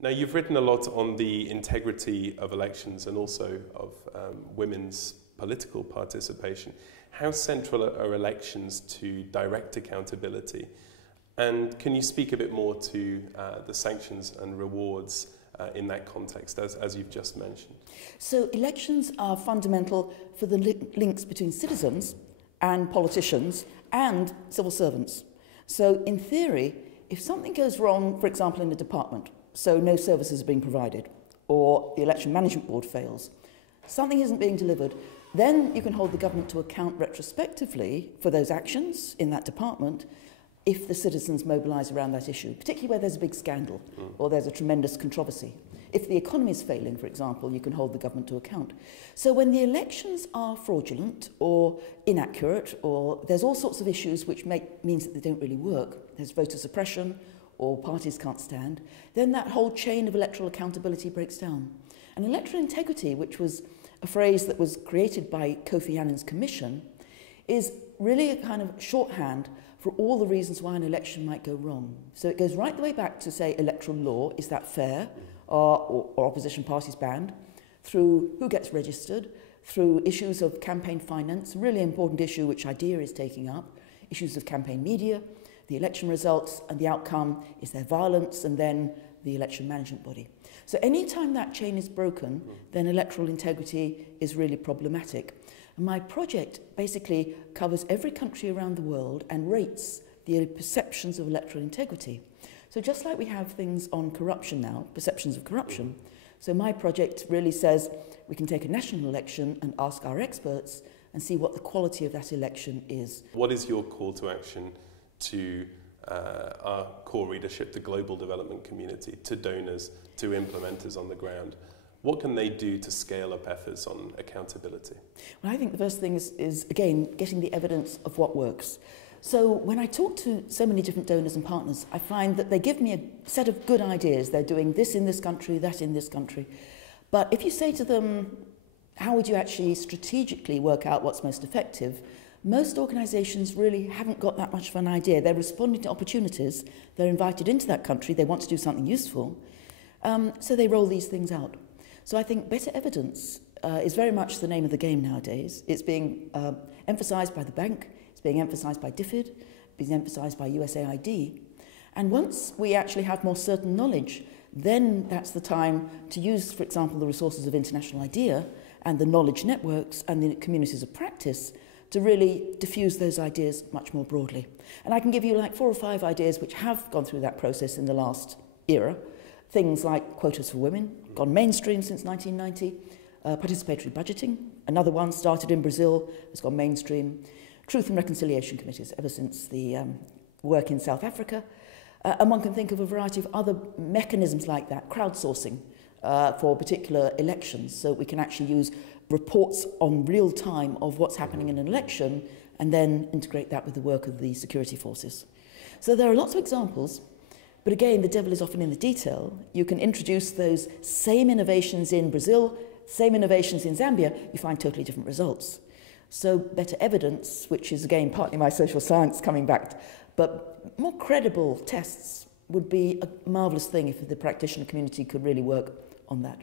Now, you've written a lot on the integrity of elections and also of women's political participation. How central are elections to direct accountability? And can you speak a bit more to the sanctions and rewards in that context, as you've just mentioned? So elections are fundamental for the links between citizens and politicians and civil servants. So in theory, if something goes wrong, for example, in a department, so no services are being provided, or the election management board fails, something isn't being delivered, then you can hold the government to account retrospectively for those actions in that department if the citizens mobilise around that issue, particularly where there's a big scandal or there's a tremendous controversy. If the economy is failing, for example, you can hold the government to account. So when the elections are fraudulent or inaccurate, or there's all sorts of issues which means that they don't really work, there's voter suppression or parties can't stand, then that whole chain of electoral accountability breaks down. And electoral integrity, which was a phrase that was created by Kofi Annan's commission, is really a kind of shorthand for all the reasons why an election might go wrong. So it goes right the way back to, say, electoral law, is that fair, or opposition parties banned, through who gets registered, through issues of campaign finance, a really important issue which IDEA is taking up, issues of campaign media, the election results and the outcome, is there violence, and then the election management body. So any time that chain is broken, then electoral integrity is really problematic. And my project basically covers every country around the world and rates the perceptions of electoral integrity. So just like we have things on corruption now, perceptions of corruption, so my project really says we can take a national election and ask our experts and see what the quality of that election is. What is your call to action to our core readership, the global development community, to donors, to implementers on the ground? What can they do to scale up efforts on accountability? Well, I think the first thing is again, getting the evidence of what works. So when I talk to so many different donors and partners, I find that they give me a set of good ideas. They're doing this in this country, that in this country. But if you say to them, how would you actually strategically work out what's most effective? Most organisations really haven't got that much of an idea. They're responding to opportunities. They're invited into that country. They want to do something useful. So they roll these things out. So I think better evidence is very much the name of the game nowadays. It's being emphasised by the bank. It's being emphasised by DfID. It's being emphasised by USAID. And once we actually have more certain knowledge, then that's the time to use, for example, the resources of international IDEA and the knowledge networks and the communities of practice to really diffuse those ideas much more broadly. And I can give you like 4 or 5 ideas which have gone through that process in the last era. Things like quotas for women, gone mainstream since 1990, participatory budgeting, another one started in Brazil, has gone mainstream, truth and reconciliation committees ever since the work in South Africa, and one can think of a variety of other mechanisms like that, crowdsourcing for particular elections, so we can actually use reports on real time of what's happening in an election and then integrate that with the work of the security forces. So there are lots of examples. But again, the devil is often in the detail. You can introduce those same innovations in Brazil, same innovations in Zambia, you find totally different results. So better evidence, which is again partly my social science coming back, but more credible tests would be a marvellous thing if the practitioner community could really work on that.